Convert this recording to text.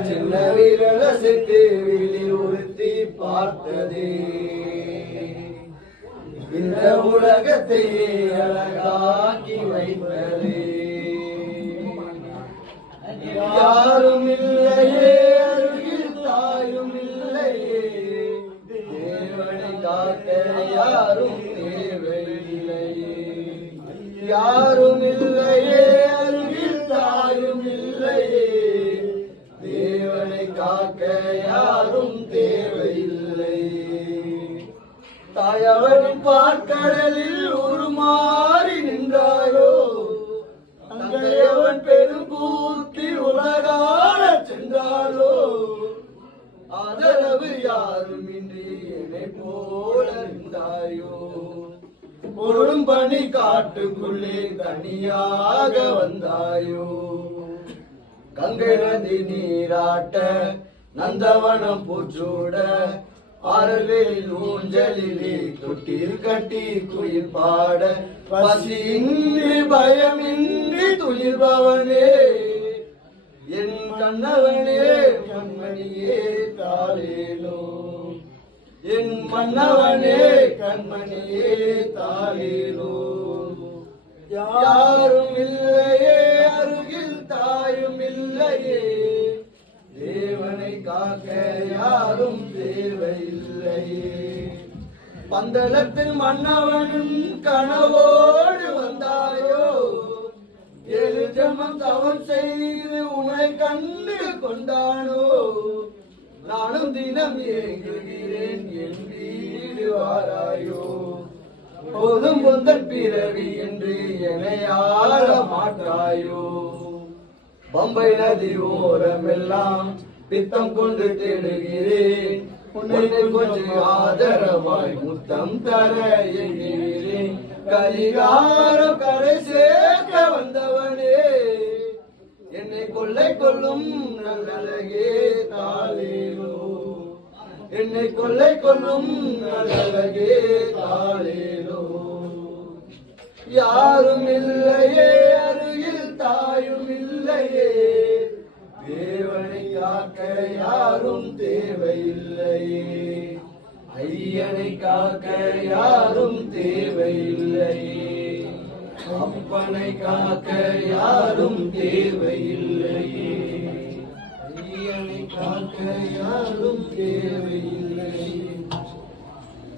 சின்ன விரல செத்து விழி உறுத்தி பார்த்ததே இந்த உலகத்தை அழகாக்கி வைத்ததே யாரும் இல்லையே அருகில் தாயும் இல்லையே தேவனை காக்க யாரும் தேவையில்லையே யாரும் இல்லையே அருகில் தாயும் இல்லையே தேவனை காக்க யாரும் தேவையில்லையே தாயவனின் பாற்கடலில் உருமாறி நின்றாயோ தந்தையவன் பெருங்கூத்தி உலகான சென்றாலோ ஆதரவு யாரும் இன்றி என்னை போல இருந்தாயோ பொருளும் பணி காட்டுக்குள்ளே தனியாக வந்தாயோ கங்கை நதி நீராட்ட நந்தவனம் பூச்சூட ஆரலில் ஊஞ்சலிலே தொட்டில் கட்டி குயில் பாட பசியின்றி பயமின்றி துயில்பவனே என் கண்ணவனே கண்மணியே தாளேலோ என் மன்னவனே கண்மணியே தாளேலோ யாரும் இல்லையே அருகில் தாயும் இல்லையே தேவனை காக்க யாரும் தேவையில்லையே பந்தளத்தில் மன்னவனும் கனவோடு வந்தாயோ 7 ஜென்மம் தவம் செய்து உன்னை கண்டு கொண்டானோ நானும் தினம் ஏங்குகிறேன் என் வீடு வாராயோ போதும் பொந்தன் பிறவி என்று என்னை ஆள மாற்றாயோ பம்பை நதி ஓரமெல்லாம் பித்தம் கொண்டு தேடுகிறேன் உன்னை கொஞ்சம் ஆதரவாய் முத்தம் தர எண்ணுகிறேன் கலிகாரம் கரை சேர்க்க வந்தவனே என்னை கொள்ளை கொள்ளும் நல்லழகே தாளேலோ என்னை கொள்ளை கொள்ளும் நல்லழகே தாளேலோ யாரும் இல்லையே அருகில் தாயும் இல்லையே தேவனை காக்க யாரும் தேவையில்லையே ஐயனை காக்க யாரும் தேவையில்லையே அப்பனை காக்க யாரும் தேவையில்லையே ஐயனை காக்க யாரும் தேவையில்லையே